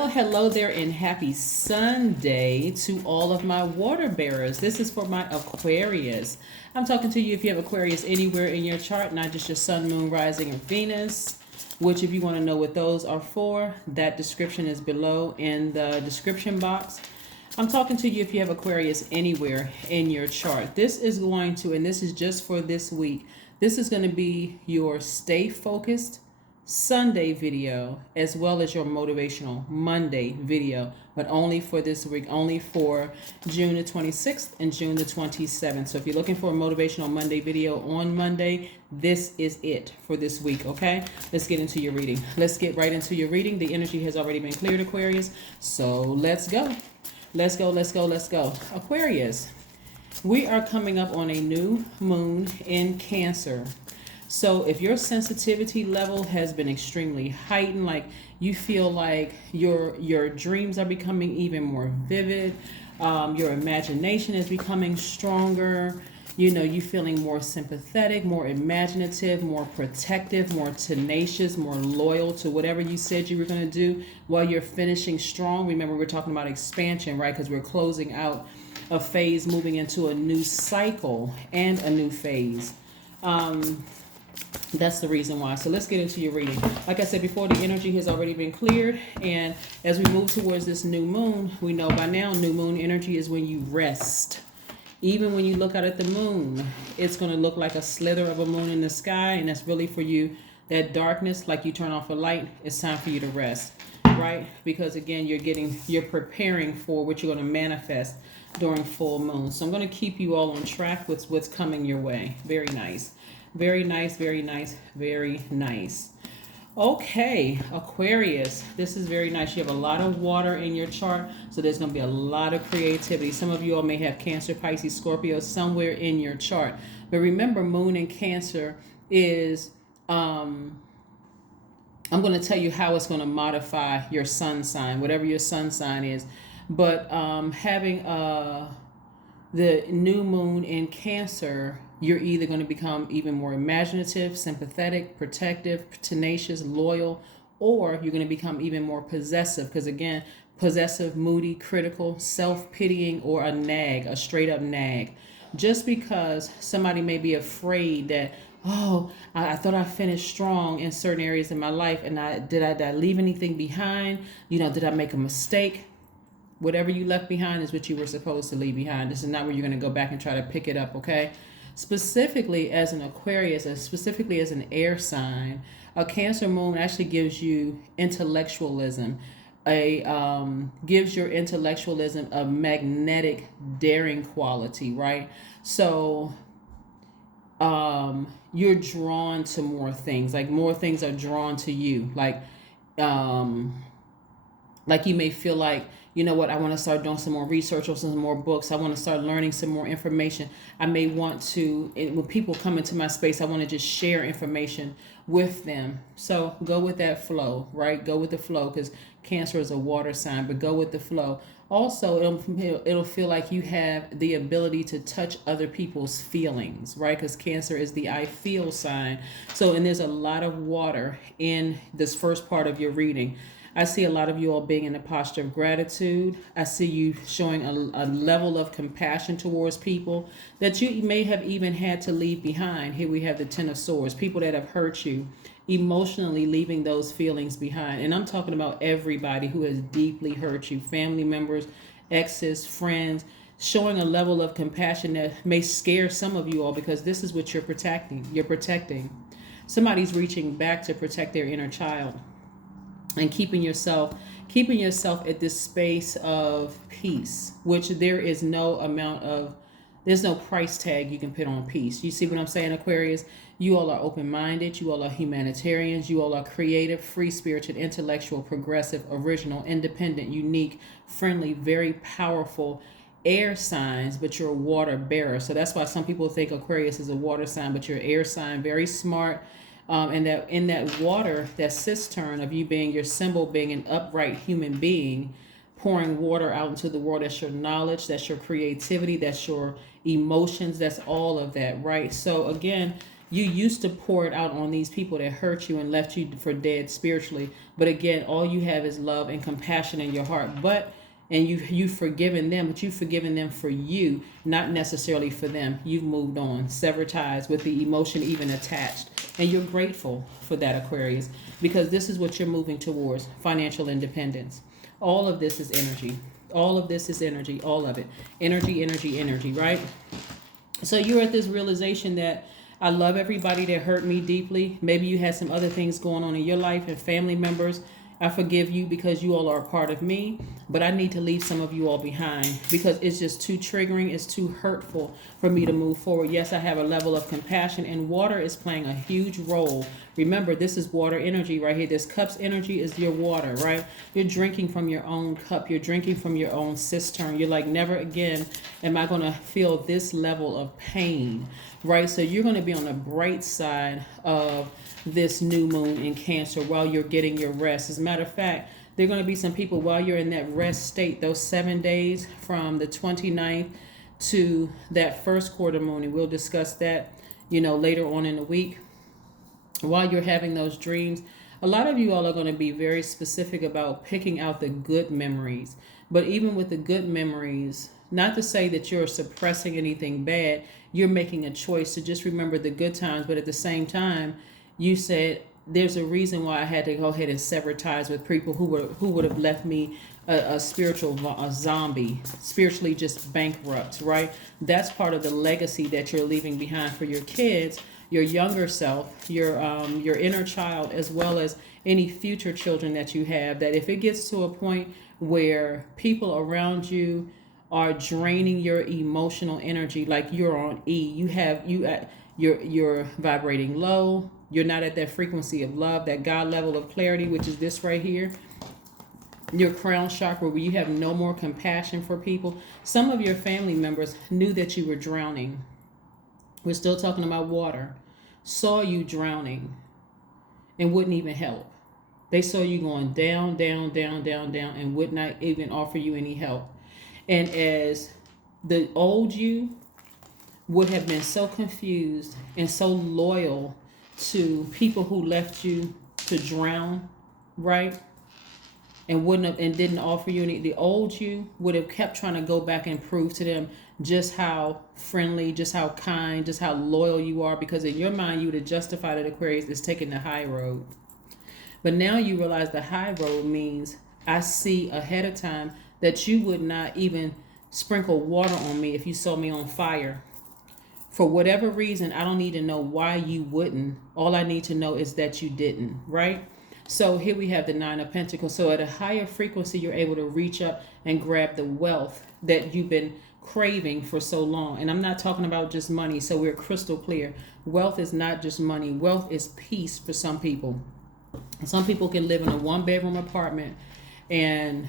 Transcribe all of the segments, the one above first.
Hello there, and happy Sunday to all of my water bearers. This is for my Aquarius. I'm talking to you if you have Aquarius anywhere in your chart, not just your sun, moon, rising, or Venus, which if you want to know what those are for, that description is below in the description box. I'm talking to you if you have Aquarius anywhere in your chart. This is going to, and this is just for this week, this is going to be your stay focused Sunday video as well as your motivational Monday video, but only for this week, only for June the 26th and June the 27th. So if you're looking for a motivational Monday video on Monday, this is it for this week. Okay, let's get into your reading. Let's get right into your reading. The energy has already been cleared, Aquarius, so let's go. Let's go. Aquarius, we are coming up on a new moon in Cancer. So if your sensitivity level has been extremely heightened, like you feel like your dreams are becoming even more vivid, your imagination is becoming stronger, you feeling more sympathetic, more imaginative, more protective, more tenacious, more loyal to whatever you said you were going to do while you're finishing strong. Remember, we're talking about expansion, right? Because we're closing out a phase, moving into a new cycle and a new phase. That's the reason why. So let's get into your reading. Like I said before, the energy has already been cleared. And as we move towards this new moon, we know by now new moon energy is when you rest. Even when you look out at the moon, it's going to look like a slither of a moon in the sky. And that's really for you, that darkness, like you turn off a light, it's time for you to rest, right? Because again, you're preparing for what you're going to manifest during full moon. So I'm going to keep you all on track with what's coming your way. Very nice. Very nice. Okay, Aquarius, this is very nice. You have a lot of water in your chart, so there's going to be a lot of creativity. Some of you all may have Cancer, Pisces, Scorpio somewhere in your chart. But remember, moon in Cancer is, I'm going to tell you how it's going to modify your sun sign, whatever your sun sign is. But having the new moon in Cancer, you're either going to become even more imaginative, sympathetic, protective, tenacious, loyal, or you're going to become even more possessive. Because again, possessive, moody, critical, self-pitying, or a straight up nag. Just because somebody may be afraid that, oh, I thought I finished strong in certain areas in my life, and did I leave anything behind? Did I make a mistake? Whatever you left behind is what you were supposed to leave behind. This is not where you're going to go back and try to pick it up, okay? Specifically as an Aquarius, and specifically as an air sign, a Cancer moon actually gives you intellectualism. Gives your intellectualism a magnetic, daring quality, right? So you're drawn to more things. Like more things are drawn to you. Like you may feel like, you know what, I want to start doing some more research or some more books. I want to start learning some more information. I may want to, when people come into my space, I want to just share information with them. So go with that flow, right? Go with the flow, because Cancer is a water sign, but go with the flow. Also, it'll feel like you have the ability to touch other people's feelings, right? Because Cancer is the I feel sign. So, and there's a lot of water in this first part of your reading. I see a lot of you all being in a posture of gratitude. I see you showing a level of compassion towards people that you may have even had to leave behind. Here we have the Ten of Swords, people that have hurt you, emotionally leaving those feelings behind. And I'm talking about everybody who has deeply hurt you, family members, exes, friends, showing a level of compassion that may scare some of you all, because this is what you're protecting. You're protecting. Somebody's reaching back to protect their inner child. And keeping yourself at this space of peace, which there's no price tag you can put on peace. You see what I'm saying, Aquarius? You all are open-minded. You all are humanitarians. You all are creative, free-spirited, intellectual, progressive, original, independent, unique, friendly, very powerful air signs, but you're a water bearer. So that's why some people think Aquarius is a water sign, but you're an air sign, very smart. And that in that water, that cistern of you being your symbol, being an upright human being, pouring water out into the world, that's your knowledge, that's your creativity, that's your emotions, that's all of that, right? So again, You used to pour it out on these people that hurt you and left you for dead spiritually. But again, all you have is love and compassion in your heart. And you've forgiven them, but you've forgiven them for you, not necessarily for them. You've moved on, severed ties with the emotion even attached. And you're grateful for that, Aquarius, because this is what you're moving towards, financial independence. All of this is energy. All of this is energy, all of it. Energy, energy, energy, right? So you're at this realization that I love everybody that hurt me deeply. Maybe you had some other things going on in your life and family members. I forgive you because you all are a part of me, but I need to leave some of you all behind because it's just too triggering. It's too hurtful for me to move forward. Yes, I have a level of compassion, and water is playing a huge role. Remember, this is water energy right here. This cup's energy is your water, right? You're drinking from your own cup. You're drinking from your own cistern. You're like, never again am I going to feel this level of pain, right? So you're going to be on the bright side of this new moon in Cancer while you're getting your rest. As a matter of fact, there are going to be some people while you're in that rest state, those 7 days from the 29th to that first quarter moon, and we'll discuss that, later on in the week. While you're having those dreams, a lot of you all are going to be very specific about picking out the good memories. But even with the good memories, not to say that you're suppressing anything bad, you're making a choice to just remember the good times, but at the same time, you said there's a reason why I had to go ahead and sever ties with people who would have left me a spiritual zombie, spiritually just bankrupt, right? That's part of the legacy that you're leaving behind for your kids, your younger self, your inner child, as well as any future children that you have. That if it gets to a point where people around you are draining your emotional energy, like you're on E, you're vibrating low. You're not at that frequency of love, that God level of clarity, which is this right here. Your crown chakra, where you have no more compassion for people. Some of your family members knew that you were drowning. We're still talking about water. Saw you drowning and wouldn't even help. They saw you going down, down, down, down, down, and would not even offer you any help. And as the old you would have been so confused and so loyal to people who left you to drown, right? And didn't offer you any. The old you would have kept trying to go back and prove to them just how friendly, just how kind, just how loyal you are, because in your mind you would have justified it, Aquarius, is taking the high road. But now you realize the high road means I see ahead of time that you would not even sprinkle water on me if you saw me on fire. For whatever reason, I don't need to know why you wouldn't. All I need to know is that you didn't, right? So here we have the 9 of Pentacles. So at a higher frequency, you're able to reach up and grab the wealth that you've been craving for so long. And I'm not talking about just money, so we're crystal clear. Wealth is not just money. Wealth is peace for some people. Some people can live in a 1-bedroom apartment and,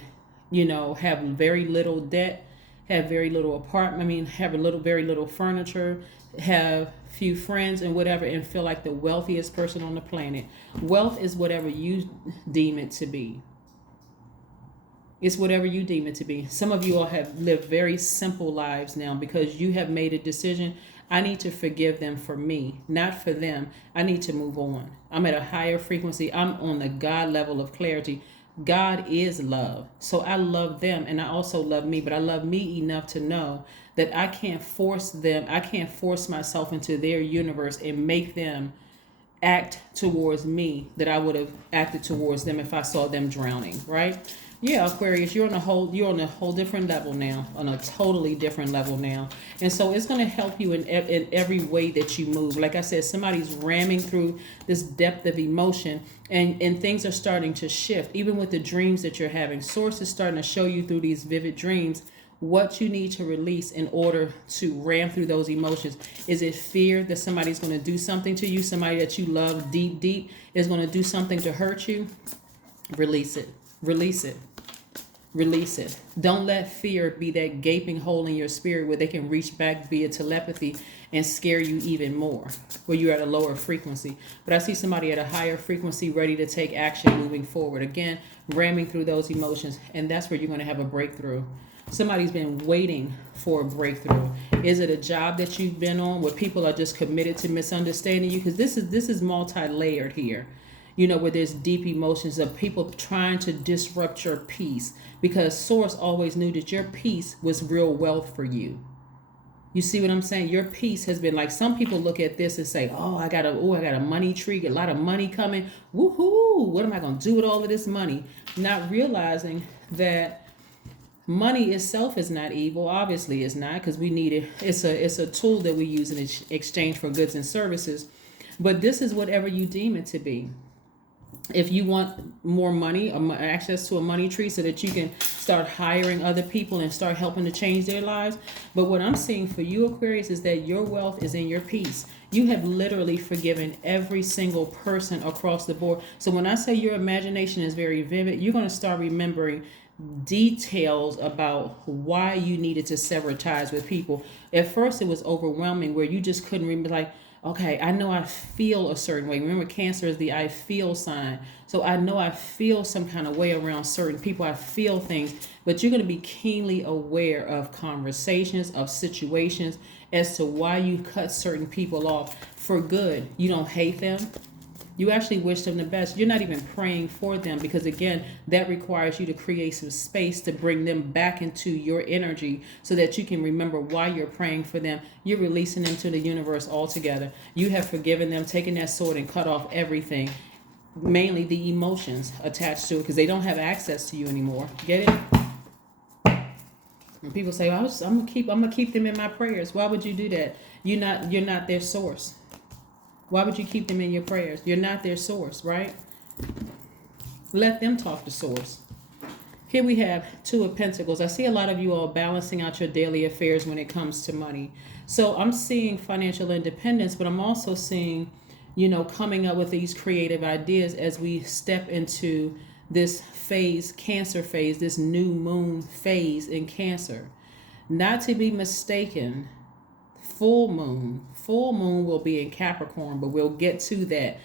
have very little debt, have very little have very little furniture, have few friends and whatever, and feel like the wealthiest person on the planet. Wealth is whatever you deem it to be. It's whatever you deem it to be. Some of you all have lived very simple lives now because you have made a decision. I need to forgive them for me, not for them. I need to move on. I'm at a higher frequency. I'm on the God level of clarity. God is love. So I love them and I also love me, but I love me enough to know that I can't force them. I can't force myself into their universe and make them act towards me that I would have acted towards them if I saw them drowning, right? Yeah, Aquarius, you're on a whole different level now, on a totally different level now. And so it's going to help you in every way that you move. Like I said, somebody's ramming through this depth of emotion and things are starting to shift. Even with the dreams that you're having, Source is starting to show you through these vivid dreams what you need to release in order to ram through those emotions. Is it fear that somebody's going to do something to you? Somebody that you love deep, deep is going to do something to hurt you? Release it. Release it. Release it. Don't let fear be that gaping hole in your spirit where they can reach back via telepathy and scare you even more, where you're at a lower frequency. But I see somebody at a higher frequency ready to take action moving forward. Again, ramming through those emotions, and that's where you're going to have a breakthrough. Somebody's been waiting for a breakthrough. Is it a job that you've been on where people are just committed to misunderstanding you? Because this is multi-layered here. Where there's deep emotions of people trying to disrupt your peace, because source always knew that your peace was real wealth for you. You see what I'm saying? Your peace has been like, some people look at this and say, oh, I got a money tree, a lot of money coming. Woohoo! What am I going to do with all of this money? Not realizing that money itself is not evil. Obviously it's not, because we need it. It's a tool that we use in exchange for goods and services. But this is whatever you deem it to be. If you want more money, access to a money tree so that you can start hiring other people and start helping to change their lives. But what I'm seeing for you, Aquarius, is that your wealth is in your peace. You have literally forgiven every single person across the board. So when I say your imagination is very vivid, you're going to start remembering details about why you needed to sever ties with people. At first, it was overwhelming where you just couldn't remember, like, okay, I know I feel a certain way. Remember, Cancer is the I feel sign. So I know I feel some kind of way around certain people. I feel things. But you're going to be keenly aware of conversations, of situations, as to why you cut certain people off for good. You don't hate them. You actually wish them the best. You're not even praying for them, because again, that requires you to create some space to bring them back into your energy so that you can remember why you're praying for them. You're releasing them to the universe altogether. You have forgiven them, taken that sword and cut off everything, mainly the emotions attached to it, because they don't have access to you anymore. Get it? When people say, I'm gonna keep them in my prayers. Why would you do that? You're not their source. Why would you keep them in your prayers? You're not their source, right? Let them talk to source. Here we have Two of Pentacles. I see a lot of you all balancing out your daily affairs when it comes to money. So I'm seeing financial independence, but I'm also seeing, coming up with these creative ideas as we step into this phase, Cancer phase, this new moon phase in Cancer. Not to be mistaken, full moon will be in Capricorn, but we'll get to that.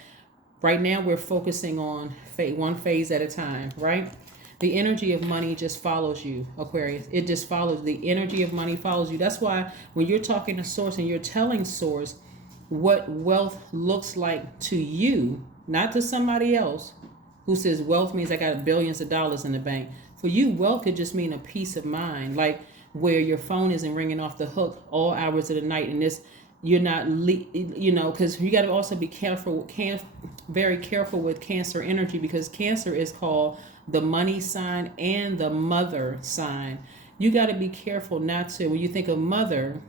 Right now we're focusing on one phase at a time, right? The energy of money just follows you, Aquarius. It just follows. The energy of money follows you. That's why when you're talking to source and you're telling source what wealth looks like to you, not to somebody else who says wealth means I got billions of dollars in the bank. For you, wealth could just mean a peace of mind, like where your phone isn't ringing off the hook all hours of the night, and this you're not, because you got to also be careful, very careful with Cancer energy, because Cancer is called the money sign and the mother sign. You got to be careful not to, when you think of mother,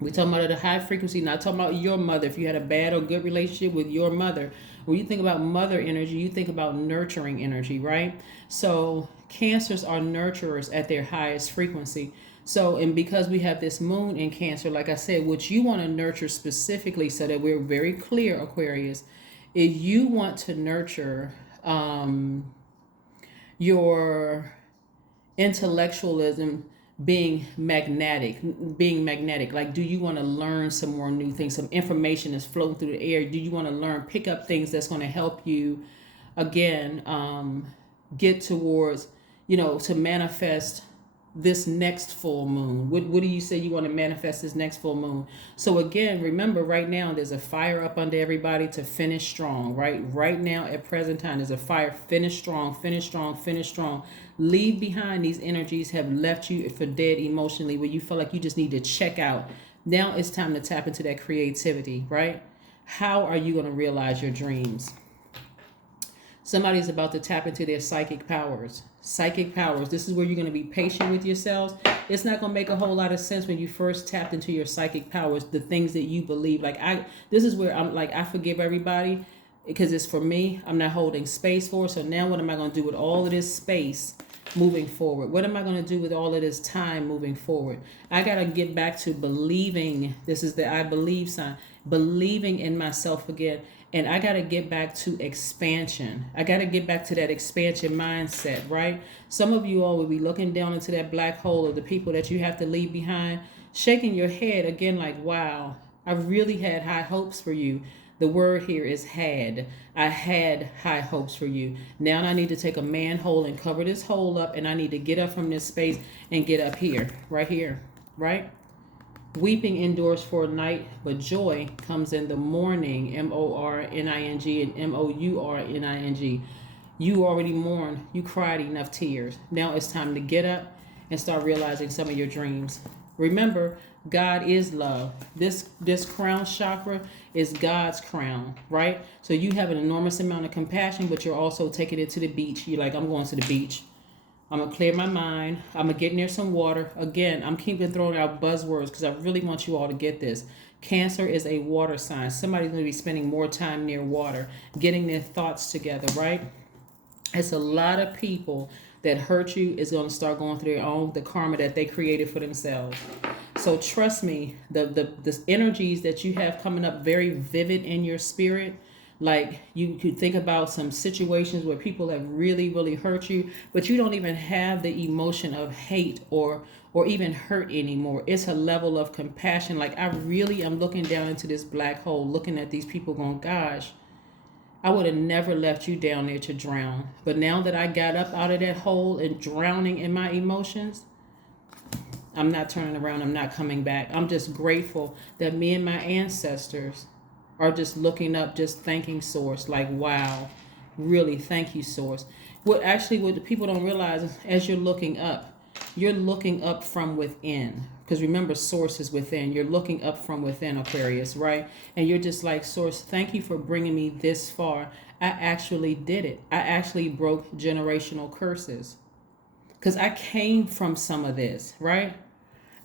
we're talking about at a high frequency, not talking about your mother. If you had a bad or good relationship with your mother, when you think about mother energy, you think about nurturing energy, right? So Cancers are nurturers at their highest frequency. So, and because we have this moon in Cancer, like I said, what you want to nurture specifically, so that we're very clear, Aquarius, is you want to nurture your intellectualism being magnetic. Like, do you want to learn some more new things? Some information is floating through the air. Do you want to learn, pick up things that's going to help you, again, get towards, to manifest this next full moon? What do you say you want to manifest this next full moon? So again, remember, right now there's a fire up under everybody to finish strong, right now at present time there's a fire. Finish strong. Leave behind these energies have left you for dead emotionally, where you feel like you just need to check out. Now it's time to tap into that creativity, right? How are you going to realize your dreams? Somebody's about to tap into their psychic powers. This is where you're going to be patient with yourselves. It's not going to make a whole lot of sense when you first tapped into your psychic powers, the things that you believe. This is where I'm like, I forgive everybody because it's for me. I'm not holding space for it. So now what am I going to do with all of this space moving forward? What am I going to do with all of this time moving forward? I got to get back to believing. This is the I believe sign. Believing in myself again. And I got to get back to expansion. I got to get back to that expansion mindset, right? Some of you all will be looking down into that black hole of the people that you have to leave behind, shaking your head again like, wow, I really had high hopes for you. The word here is had. I had high hopes for you. Now I need to take a manhole and cover this hole up, and I need to get up from this space and get up here, right here, right? Weeping endures for a night, but joy comes in the morning. M-O-R-N-I-N-G and M-O-U-R-N-I-N-G. You already mourned. You cried enough tears. Now it's time to get up and start realizing some of your dreams. Remember, God is love. This crown chakra is God's crown, right? So you have an enormous amount of compassion, but you're also taking it to the beach. You're like, I'm going to the beach. I'm going to clear my mind. I'm going to get near some water. Again, I'm keeping throwing out buzzwords because I really want you all to get this. Cancer is a water sign. Somebody's going to be spending more time near water, getting their thoughts together, right? It's a lot of people that hurt you is going to start going through the karma that they created for themselves. So trust me, the energies that you have coming up very vivid in your spirit. Like you could think about some situations where people have really, really hurt you, but you don't even have the emotion of hate or even hurt anymore. It's a level of compassion. Like I really am looking down into this black hole, looking at these people going, gosh, I would have never left you down there to drown. But now that I got up out of that hole and drowning in my emotions, I'm not turning around. I'm not coming back. I'm just grateful that me and my ancestors are just looking up, just thanking Source. Like, wow, really, thank you, Source. What the people don't realize is as you're looking up from within. Because remember, Source is within. You're looking up from within, Aquarius, right? And you're just like, Source, thank you for bringing me this far. I actually did it. I actually broke generational curses. Because I came from some of this, right?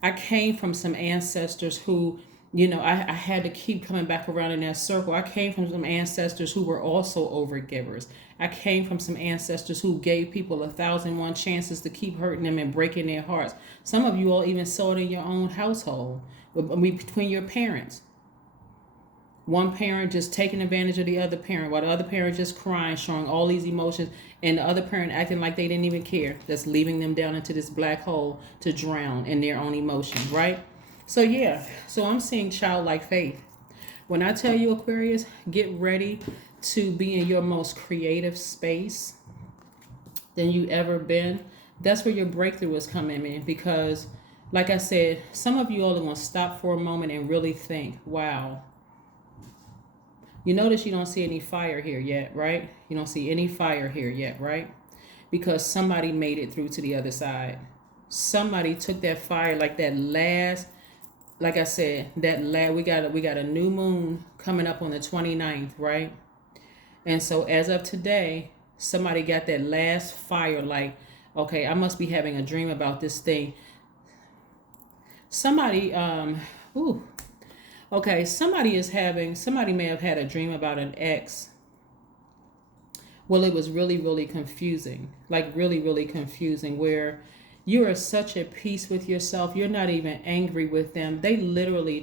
I came from some ancestors who, I had to keep coming back around in that circle. I came from some ancestors who were also overgivers. I came from some ancestors who gave people 1,001 chances to keep hurting them and breaking their hearts. Some of you all even saw it in your own household, between your parents. One parent just taking advantage of the other parent, while the other parent just crying, showing all these emotions, and the other parent acting like they didn't even care. That's leaving them down into this black hole to drown in their own emotions, right? So I'm seeing childlike faith. When I tell you, Aquarius, get ready to be in your most creative space than you ever been. That's where your breakthrough is coming in, because like I said, some of you all are going to stop for a moment and really think, wow. You notice you don't see any fire here yet, right? You don't see any fire here yet, right? Because somebody made it through to the other side. Somebody took that fire, like that last, like I said, we got a new moon coming up on the 29th, right? And so as of today, somebody got that last fire, like, okay, I must be having a dream about this thing. Somebody somebody may have had a dream about an ex. Well, it was really, really confusing, like really, really confusing, where you are such at peace with yourself. You're not even angry with them. They literally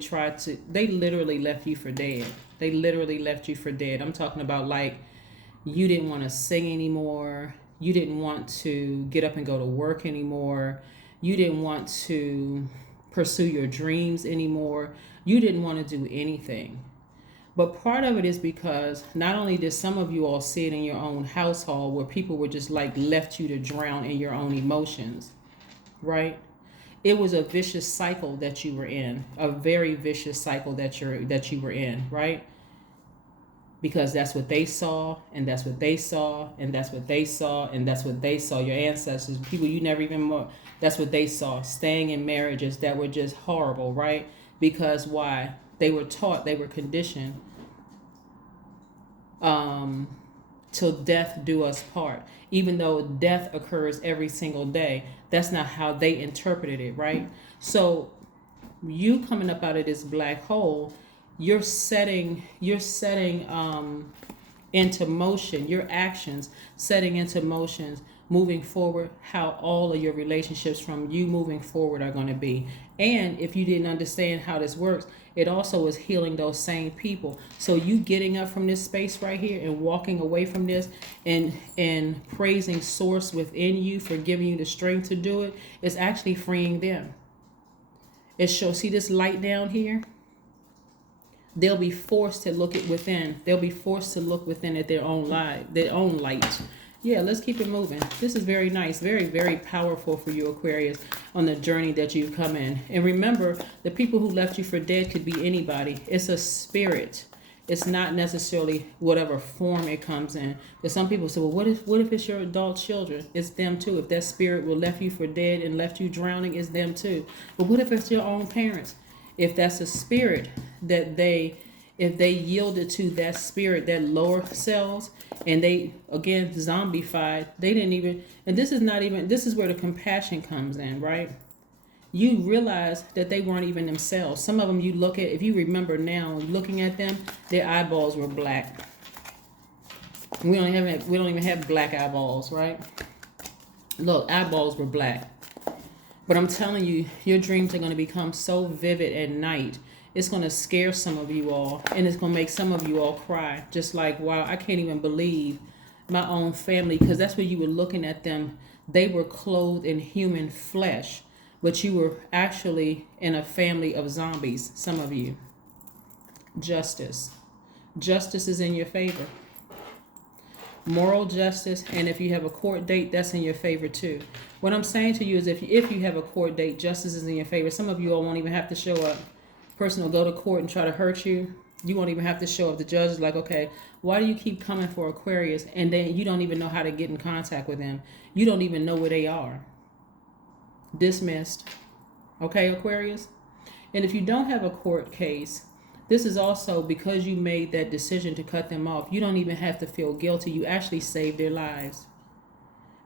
left you for dead. They literally left you for dead. I'm talking about like you didn't want to sing anymore. You didn't want to get up and go to work anymore. You didn't want to pursue your dreams anymore. You didn't want to do anything. But part of it is because not only did some of you all see it in your own household where people were just like left you to drown in your own emotions, right? It was a vicious cycle that you were in, a very vicious cycle that you were in, right? Because that's what they saw, and that's what they saw, and that's what they saw, and that's what they saw. Your ancestors, people you never even met, that's what they saw. Staying in marriages that were just horrible, right? Because why? They were taught, they were conditioned till death do us part. Even though death occurs every single day, that's not how they interpreted it, right? So you coming up out of this black hole, you're setting into motion your actions, setting into motions moving forward how all of your relationships from you moving forward are going to be. And if you didn't understand how this works, it also is healing those same people. So you getting up from this space right here and walking away from this and praising Source within you for giving you the strength to do it, is actually freeing them. It shows, see this light down here? They'll be forced to look at within. They'll be forced to look within at their own light. Yeah, let's keep it moving. This is very nice, very, very powerful for you, Aquarius, on the journey that you've come in. And remember, the people who left you for dead could be anybody. It's a spirit. It's not necessarily whatever form it comes in. Because some people say, well, what if it's your adult children? It's them too. If that spirit will left you for dead and left you drowning, it's them too. But what if it's your own parents? If that's a spirit that if they yielded to that spirit, that lower selves, and they, again, zombified, they didn't even, and this is where the compassion comes in, right? You realize that they weren't even themselves. Some of them you look at, if you remember now, looking at them, their eyeballs were black. We don't even have black eyeballs, right? Look, eyeballs were black. But I'm telling you, your dreams are going to become so vivid at night. It's going to scare some of you all, and it's going to make some of you all cry. Just like, wow, I can't even believe my own family, because that's where you were looking at them. They were clothed in human flesh, but you were actually in a family of zombies, some of you. Justice. Justice is in your favor. Moral justice, and if you have a court date, that's in your favor too. What I'm saying to you is if you have a court date, justice is in your favor. Some of you all won't even have to show up. Person will go to court and try to hurt you. You won't even have to show up. The judge is like, okay, why do you keep coming for Aquarius? And then you don't even know how to get in contact with them. You don't even know where they are. Dismissed. Okay, Aquarius? And if you don't have a court case, this is also because you made that decision to cut them off. You don't even have to feel guilty. You actually saved their lives.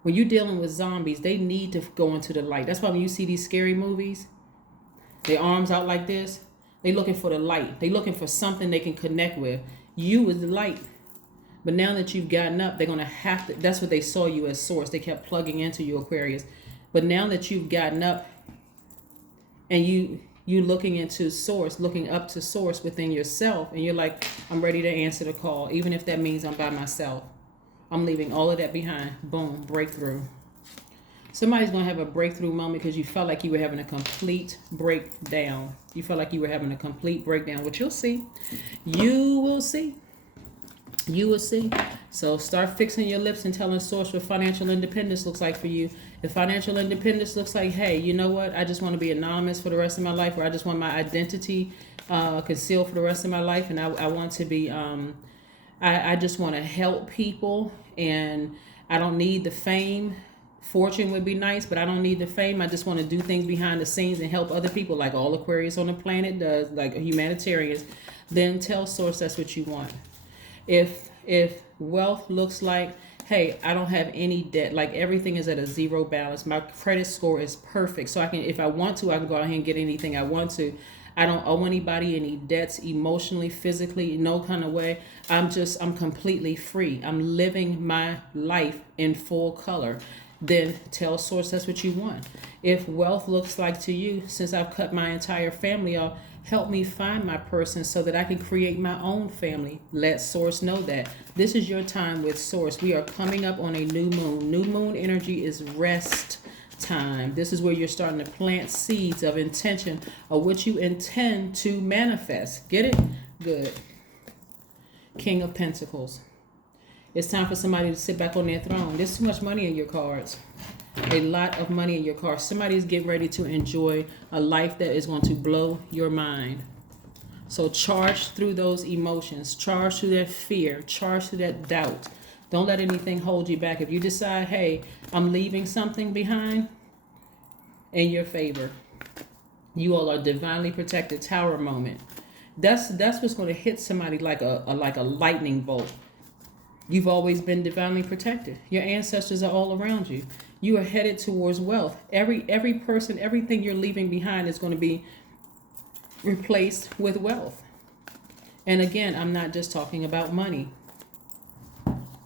When you're dealing with zombies, they need to go into the light. That's why when you see these scary movies, their arms out like this, they're looking for the light. They're looking for something they can connect with. You is the light. But now that you've gotten up, they're going to have to, that's what they saw you as source. They kept plugging into you, Aquarius. But now that you've gotten up and you looking into source, looking up to source within yourself, and you're like, I'm ready to answer the call, even if that means I'm by myself. I'm leaving all of that behind. Boom, breakthrough. Somebody's going to have a breakthrough moment because you felt like you were having a complete breakdown. You felt like you were having a complete breakdown, which you'll see. You will see. You will see. So start fixing your lips and telling source what financial independence looks like for you. If financial independence looks like, hey, you know what? I just want to be anonymous for the rest of my life, or I just want my identity concealed for the rest of my life, and I want to be, I just want to help people, and I don't need the fame. Fortune would be nice, but I don't need the fame. I just want to do things behind the scenes and help other people, like all Aquarius on the planet does, like humanitarians. Then tell source that's what you want. If wealth looks like, hey, I don't have any debt, like everything is at a zero balance, my credit score is perfect, so I can, if I want to, I can go out here and get anything I want to. I don't owe anybody any debts emotionally, physically, no kind of way. I'm completely free. I'm living my life in full color. Then tell source that's what you want. If wealth looks like to you, since I've cut my entire family off, help me find my person so that I can create my own family. Let source know that. This is your time with source. We are coming up on a new moon. New moon energy is rest time. This is where you're starting to plant seeds of intention of what you intend to manifest. Get it? Good. King of Pentacles. It's time for somebody to sit back on their throne. There's too much money in your cards. A lot of money in your cards. Somebody's getting ready to enjoy a life that is going to blow your mind. So charge through those emotions. Charge through that fear. Charge through that doubt. Don't let anything hold you back. If you decide, hey, I'm leaving something behind, in your favor. You all are divinely protected. Tower moment. That's what's going to hit somebody like a lightning bolt. You've always been divinely protected. Your ancestors are all around you. You are headed towards wealth. Every person, everything you're leaving behind is going to be replaced with wealth. And again, I'm not just talking about money.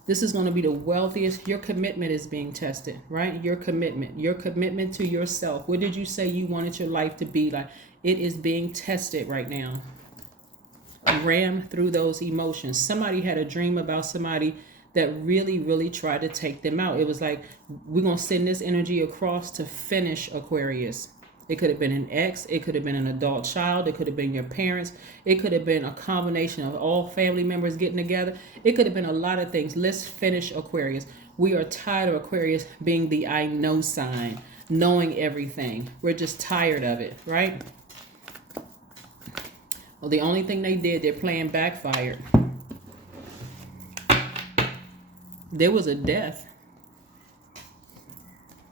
This is going to be the wealthiest. Your commitment is being tested, right? Your commitment to yourself. What did you say you wanted your life to be like? It is being tested right now. Ram through those emotions. Somebody had a dream about somebody that really, really tried to take them out. It was like, we're going to send this energy across to finish Aquarius. It could have been an ex. It could have been an adult child. It could have been your parents. It could have been a combination of all family members getting together. It could have been a lot of things. Let's finish Aquarius. We are tired of Aquarius being the I know sign, knowing everything. We're just tired of it, right? Well, the only thing they did, their plan backfired. There was a death,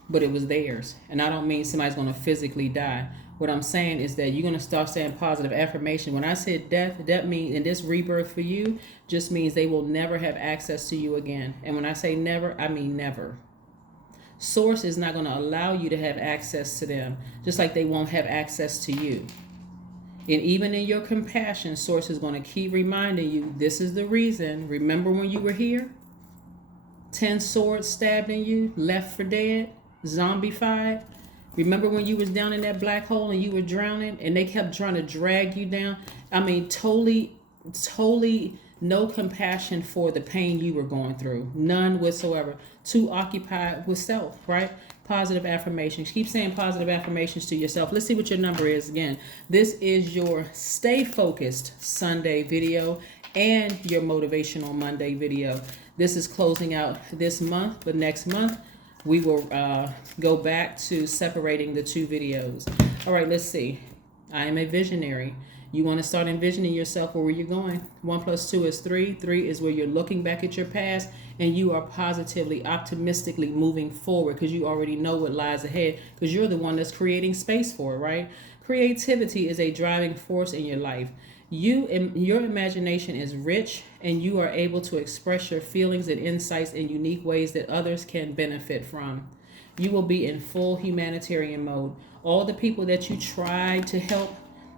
but it was theirs. And I don't mean somebody's going to physically die. What I'm saying is that you're going to start saying positive affirmation. When I said death, that means, and this rebirth for you just means they will never have access to you again. And when I say never, I mean never. Source is not going to allow you to have access to them, just like they won't have access to you. And even in your compassion, Source is going to keep reminding you, this is the reason. Remember when you were here? 10 swords stabbed in you, left for dead, zombified. Remember when you was down in that black hole and you were drowning and they kept trying to drag you down? I mean, totally no compassion for the pain you were going through. None whatsoever. Too occupied with self, right? Positive affirmations. Keep saying positive affirmations to yourself. Let's see what your number is again. This is your Stay Focused Sunday video and your Motivational Monday video. This is closing out this month, but next month we will go back to separating the two videos. All right, let's see. I am a visionary. You want to start envisioning yourself where you're going. 1 + 2 is 3. 3 is where you're looking back at your past and you are positively, optimistically moving forward because you already know what lies ahead because you're the one that's creating space for it, right? Creativity is a driving force in your life. Your imagination is rich and you are able to express your feelings and insights in unique ways that others can benefit from. You will be in full humanitarian mode. All the people that you tried to help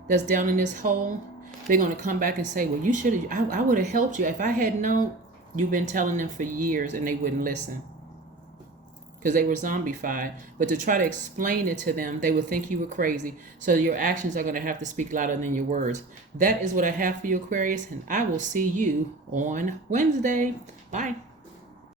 that's down in this hole, they're going to come back and say, well, you should have, I would have helped you. If I had known, you've been telling them for years and they wouldn't listen because they were zombified. But to try to explain it to them, they would think you were crazy. So your actions are going to have to speak louder than your words. That is what I have for you, Aquarius, and I will see you on Wednesday. Bye.